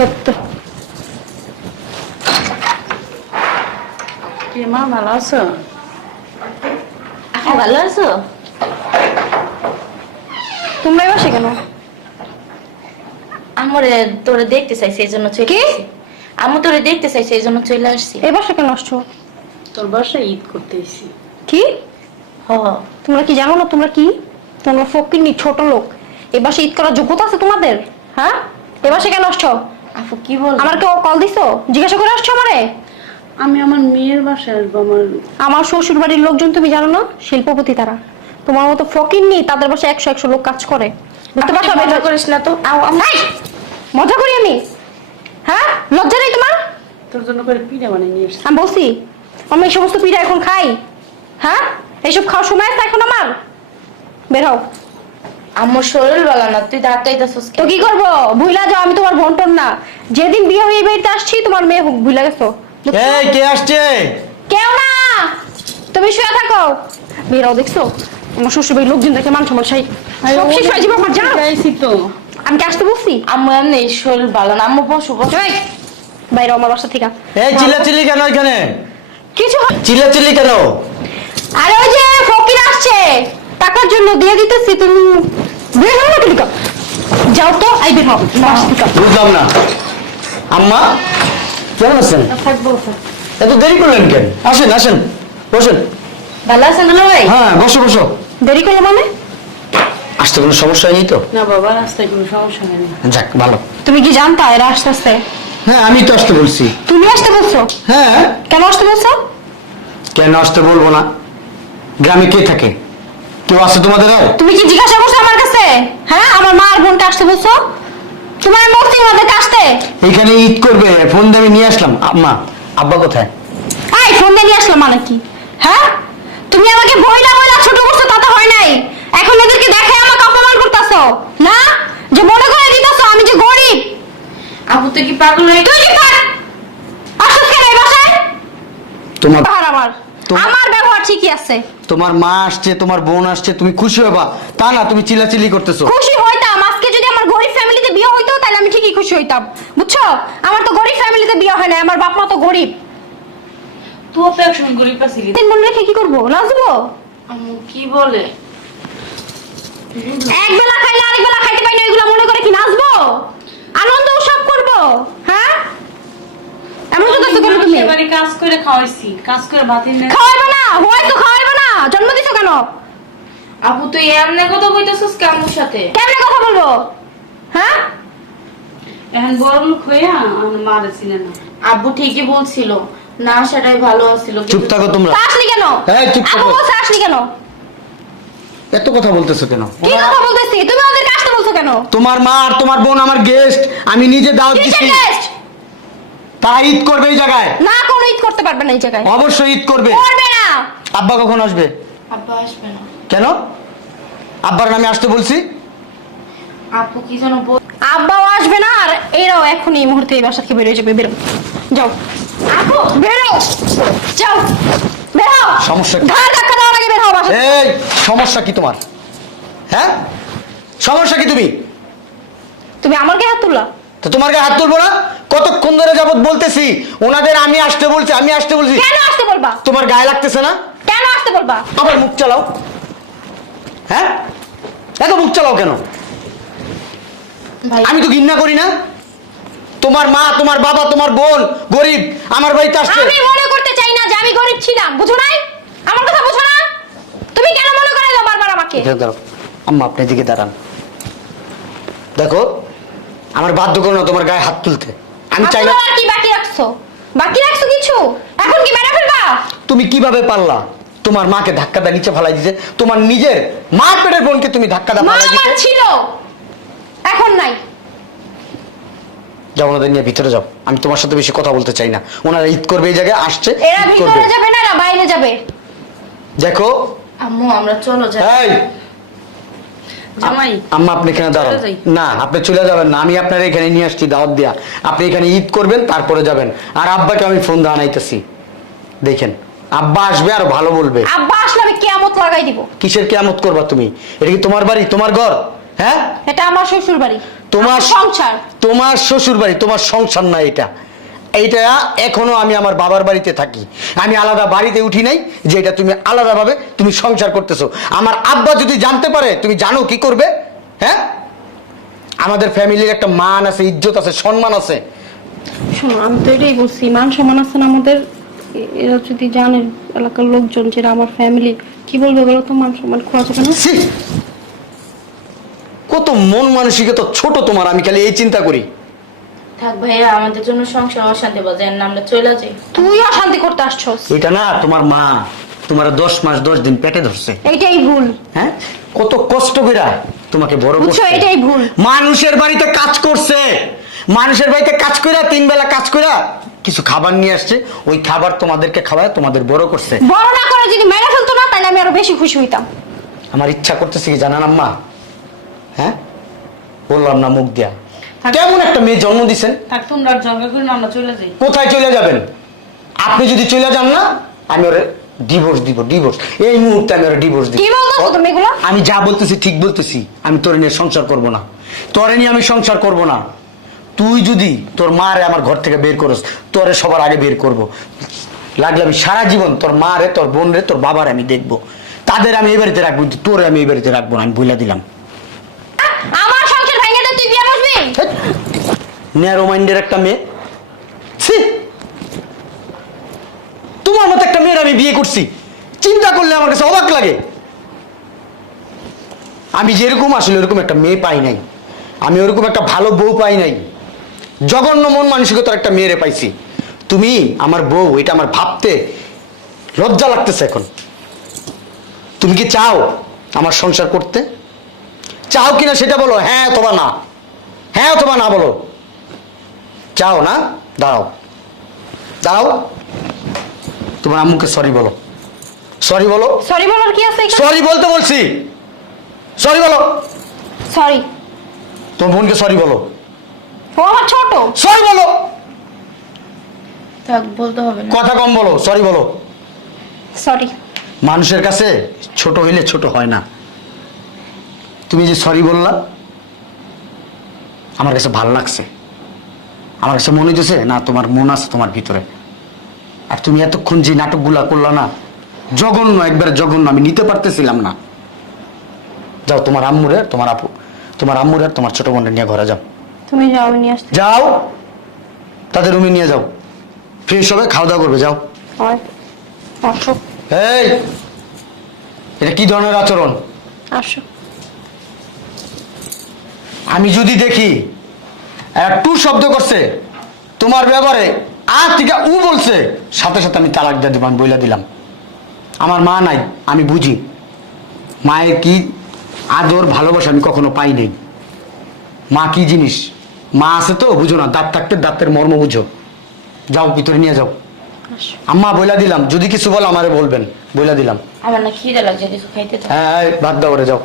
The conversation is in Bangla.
যত কি মা ভালো আছো? আপু ভালো আছো? তোমরা এবার কেন? আমরে তোরে দেখতে চাই সেই জন্য চলে কি? আসছি। আমু তোরে দেখতে চাই সেই জন্য চলে আসছি। এই বাসা কেন আসছো? তোর বাসায় ঈদ করতে এসি কি? হ। তোমরা কি জানো না তোমরা কি? তোমরা ফকিরনি ছোট লোক। এই বাসে ঈদ করার যোগ্যতা আছে তোমাদের? হ্যাঁ? এ বাসে কেন আসছো? আপু কি বল আমার কেউ কল দিছো? জিজ্ঞাসা করে আসছো আমারে? আমি আমার মেয়ের বাসায় আসব আমার আমার শ্বশুর বাড়ির লোকজন তুমি জানো না? শিল্পপতি তারা। তোমার মতো ফকির নেই তাদের বাসায় একশো একশো লোক কাজ করে। বুঝতে পারছ মজা করিস না তো। মজা করি আমি? হ্যাঁ? লজ্জা নেই তোমার? তোর জন্য করে পিঠা বানিয়ে নিয়ে আমি বলছি আমি এই সমস্ত পিঠা এখন খাই। হ্যাঁ? এইসব খাওয়ার সময় আছে এখন আমার? বের হও। আম্মুর শরীর ভালো না তুই ধাক্কাইতেছিস তো কি করব? ভুইলা যাও আমি তোমার বন্টন না। যেদিন বিয়ে হয়ে বাড়িতে আসছি তোমার মেয়ে ভুইলা গেছো। এই কে আসছে? কেউ না! তুমি শুয়ে থাকো। বের হও দেখছ? আমার শ্বশুর বাড়ির লোকজন দেখে মান সম্মান সাই সব শেষ হয়ে যাবে আমার যাও যাইছি তো। আমি কি আসতে বলছি? আম্মু এমনি শরীর ভালো না। আম্মু বসু বসু। বাইরে আমার বাসা থেকে। এই চিল্লাচিল্লি কেন এখানে? কিছু হয়- চিল্লাচিল্লি কেন? আরে ওই যে ফকির আসছে। টাকার জন্য দিয়ে দিতেছি তুমি বের হও না তুমি যাও তো আই বের হও। বুঝলাম না। আম্মা কেমন আছেন? থাকব এত দেরি করলেন কেন? আসেন আসেন বসেন। ভালো আছেন দুলা ভাই? হ্যাঁ বসো বসো। দেরি করল মানে? আসতে কোনো সমস্যা নেই তো? না বাবা রাস্তায় কোনো সমস্যা নেই যাক ভালো। তুমি কি জানতা এরা আসতে আসতে হ্যাঁ আমি তো আসতে বলছি। তুমি আসতে বলছো? হ্যাঁ। কেন আসতে বলছো? কেন আসতে বলব না? গ্রামে কে থাকে? কেউ আছে তোমাদের তুমি কি জিজ্ঞাসা করছ আমার কাছে? হ্যাঁ আমার মা আর বোনকে আসতে বলছো? তোমার মস্তি ওদেরকে আসতে? এখানে ঈদ করবে ফোন দিয়ে আমি নিয়ে আসলাম। আম্মা আব্বা কোথায়? আই ফোন দিয়ে নিয়ে আসলাম মানে কি? হ্যাঁ? তুমি আমাকে বইলা বইলা ছোট করছ তা তো হয় নাই। এখন ওদেরকে দেখে আমাকে অপমান করতেছো না? যে মনে করে দিতেছো আমি যে গরিব। আপু তুই কি পাগল হয়ে তুই কি পার আসছ কেন এই বাসায়? তোমার আমার। আমার ব্যবহার ঠিকই আছে। তোমার মা আসছে তোমার বোন আসছে তুমি খুশি হবা। তা না তুমি চিল্লাচিল্লি করতেছো। খুশি হইতাম। আজকে যদি আমার গরিব ফ্যামিলিতে বিয়ে হইতো তাহলে আমি ঠিকই খুশি হইতাম। বুঝছ? আমার তো গরিব ফ্যামিলিতে বিয়ে হয় না আমার বাপ মা তো গরিব। তুই তো একসময় গরিব আছিলি। মনে রেখে কি করব? নাচবো আম্মু কি বলে? এক বেলা খাইলে আরেক বেলা খাইতে পাই না এগুলো মনে করে কি নাচবো আনন্দ উৎসব করব। এমন কথা কেন তুমি? এবারে কাজ করে খাওয়াইছি কাজ করে ভাতের না খাওয়াইবো না হয়তো খাওয়াইবো না জন্ম দিছো কেন? আপু তুই এমনি কথা কইতেছিস কি সাথে? কেমনে কথা বলব? হ্যাঁ? এখন বড় লোক মারে চিনে না। আব্বু ঠিকই বলছিল না সেটাই ভালো ছিল চুপ থাকো তোমরা। কেন? চুপ থাকো। কেন? এত কথা বলতেছো কেন? কি কথা বলতেছি? তুমি ওদেরকে আসতে বলছো কেন? তোমার মা আর তোমার বোন আমার গেস্ট আমি নিজে দাওয়াত guest? তারা ঈদ করবে এই জায়গায়? না কোনো ঈদ করতে পারবে না এই জায়গায়। অবশ্যই ঈদ করবে। করবে না। আব্বা কখন আসবে? আব্বা আসবে না। কেন? আব্বার নামে আসতে বলছি। আপু কি যেন আব্বাও আসবে না আর এরাও এখন এই মুহূর্তে এই বাসা থেকে বেরিয়ে যাবে। বেরো। যাও। আপু বেরো। যাও। বেরো। সমস্যা কি? ঘাড় ধাক্কা দেওয়ার আগে বের হও বাসা এই সমস্যা কি তোমার? হ্যাঁ? সমস্যা কি তুমি? তুমি আমার গায়ে হাত তুললা? তো তোমার গায়ে হাত তুলবো না? কতক্ষণ ধরে যাবত বলতেছি? ওনাদের আমি আসতে বলছি আমি আসতে বলছি। কেন আসতে বলবা? তোমার গায়ে লাগতেছে না? কেন আসতে বলবা? আবার মুখ চালাও। হ্যাঁ? এত মুখ চালাও কেন? ভাই আমি তো ঘৃণা করি না। তোমার মা তোমার বাবা তোমার বোন গরিব আমার বাড়িতে আসছে। আমি মনে করতে চাই না যে আমি গরিব ছিলাম। বুঝো নাই? আমার কথা বুঝো না? তুমি কেন মনে করে দাও বারবার আমাকে? এখানে দাঁড়াও। আম্মা আপনি দিকে দাঁড়ান। দেখো আমার বাধ্য করো না তোমার গায়ে হাত তুলতে। আমি চাই না কি বাকি রাখছো? বাকি রাখছো কিছু? এখন কি মেরে ফেলবা? তুমি কীভাবে পারলা? তোমার মাকে ধাক্কা দা নিচে ফালাই দিতে। তোমার নিজের মা পেটের বোনকে তুমি ধাক্কা দা আমার দিতে। ছিল। এখন নাই। যাও ওনাদের নিয়ে ভিতরে যাও। আমি তোমার সাথে বেশি কথা বলতে চাই না। ওনারা ঈদ করবে এই জায়গায় আসছে এরা ভিতরে যাবে না এরা বাইরে যাবে। দেখো। আম্মু আমরা চলো যাই। এই! জামাই আম্মা আপনি এখানে দাঁড়ান। না আপনি চলে যাবেন না আমি আপনার এখানে নিয়ে আসছি দাওয়াত দিয়া। আপনি এখানে ঈদ করবেন তারপরে যাবেন। আর আব্বাকে আমি ফোন দাঁড়াইতেছি দেখেন আব্বা আসবে আর ভালো বলবে। আব্বা আসলে আমি কেয়ামত লাগাই দিব। কিসের কেয়ামত করবা তুমি? এটা কি তোমার বাড়ি তোমার ঘর? হ্যাঁ? এটা আমার শ্বশুর বাড়ি তোমার সংসার। তোমার শ্বশুর বাড়ি তোমার সংসার না এটা। এইটা এখনও আমি আমার বাবার বাড়িতে থাকি। আমি আলাদা বাড়িতে উঠি নাই যে এটা তুমি আলাদাভাবে তুমি সংসার করতেছো। আমার আব্বা যদি জানতে পারে তুমি জানো কি করবে? হ্যাঁ? আমাদের ফ্যামিলির একটা মান আছে ইজ্জত আছে সম্মান আছে। শোনো আমি তো এটাই বলছি মান সম্মান আছে না আমাদের? এরা যদি জানে এলাকার লোকজন যেটা আমার ফ্যামিলি কি বলবে বলো তো মান সম্মান খোয়া যাবে না? কত মন মানসিকতা ছোট তোমার আমি খালি এই চিন্তা করি। থাক ভাইয়া আমাদের জন্য সংসার অশান্তি না আমরা চলে যাই। তুই অশান্তি করতে আসছস? এটা না তোমার মা তোমার দশ মাস দশ দিন পেটে ধরছে। এইটাই ভুল। হ্যাঁ? কত কষ্ট কইরা তোমাকে বড় বুঝছ এটাই ভুল। মানুষের বাড়িতে কাজ করছে। মানুষের বাড়িতে কাজ কইরা তিন বেলা কাজ কইরা কিছু খাবার নিয়ে আসছে। ওই খাবার তোমাদেরকে খাওয়ায় তোমাদের বড় করছে। বড় না করে যদি মেরে ফেলতো না তাহলে আমি আরও বেশি খুশি হইতাম। আমার ইচ্ছা করতেছে কি জানান আম্মা? হ্যাঁ? বললাম না মুখ দিয়া। কেমন একটা মেয়ে জন্ম দিছেন? থাক তোমরা আর করে আমরা চলে যাই। কোথায় চলে যাবেন? আপনি যদি চলে যান না আমি ওরে ডিভোর্স দিব ডিভোর্স এই মুহূর্তে আমি ওরে ডিভোর্স দিব। কি বলতেছো তুমি এগুলো? আমি যা বলতেছি ঠিক বলতেছি। আমি তোর নিয়ে সংসার করব না। তোরে নিয়ে আমি সংসার করব না। তুই যদি তোর মারে আমার ঘর থেকে বের করস তোরে সবার আগে বের করব। লাগলে আমি সারা জীবন তোর মা রে তোর বোন রে তোর বাবার আমি দেখব। তাদের আমি এই বাড়িতে রাখব তোরে আমি এই বাড়িতে রাখব না আমি বলে দিলাম আমার সংসার ভেঙে দিয়ে তুই বিয়ে বসবি ন্যারো মাইন্ডের একটা মেয়ে। ছি! তোমার মতো একটা মেয়ের আমি বিয়ে করছি। চিন্তা করলে আমার কাছে অবাক লাগে। আমি যেরকম আসলে ওরকম একটা মেয়ে পাই নাই। আমি ওরকম একটা ভালো বউ পাই নাই। জঘন্য মন মানসিকতার একটা মেয়েরে পাইছি। তুমি আমার বউ, এটা আমার ভাবতে লজ্জা লাগতেছে এখন। তুমি কি চাও আমার সংসার করতে? চাও কিনা সেটা বলো হ্যাঁ অথবা না। হ্যাঁ অথবা না বলো। চাও না? দাঁড়াও। দাঁড়াও। তোমার আম্মুকে সরি বলো। সরি বলো। সরি বলার কি আছে সরি বলতে বলছি। সরি বলো। সরি তোমার বোনকে সরি বলো। ও আমার ছোট। সরি বলো। থাক বলতে হবে না। কথা কম বলো সরি বলো। সরি মানুষের কাছে ছোট হইলে ছোট হয় না। তুমি যে সরি বললা আমার কাছে ভালো লাগছে। আমার কাছে মনে হইতেছে না তোমার মন আছে তোমার ভিতরে। আর তুমি এতক্ষণ যে নাটকগুলা করলা না জঘন্য একবার জঘন্য আমি নিতে পারতেছিলাম না। যাও তোমার আম্মুরে তোমার আপু তোমার আম্মুরে তোমার ছোট বোনটা নিয়ে ঘরে যাও। তুমি যাও নিয়ে আসতে যাও! তাদের রুমে নিয়ে যাও। ফ্রেশ হবে খাওয়া দাওয়া করবে যাও। আসো। এই! এটা কি ধরনের আচরণ? আসো। আমি যদি দেখি একটু শব্দ করছে। তোমার ব্যাপারে আ থেকে উ বলছে। সাথে সাথে আমি তালাক দিয়ে দেবো আমি বইলা দিলাম। আমার মা নাই আমি বুঝি। মায়ের কি আদর ভালোবাসা আমি কখনো পাই নাই। মা কি জিনিস? মা আছে তো বুঝো না দাঁত থাকতে দাঁতের মর্ম বুঝো। যাও ভিতরে নিয়ে যাও। আম্মা বইলা দিলাম। যদি কিছু বলো আমারে বলবেন। বইলা দিলাম। আমার না খিদে লাগছে কিছু খাইতে হ্যাঁ ভাত দাও যাও।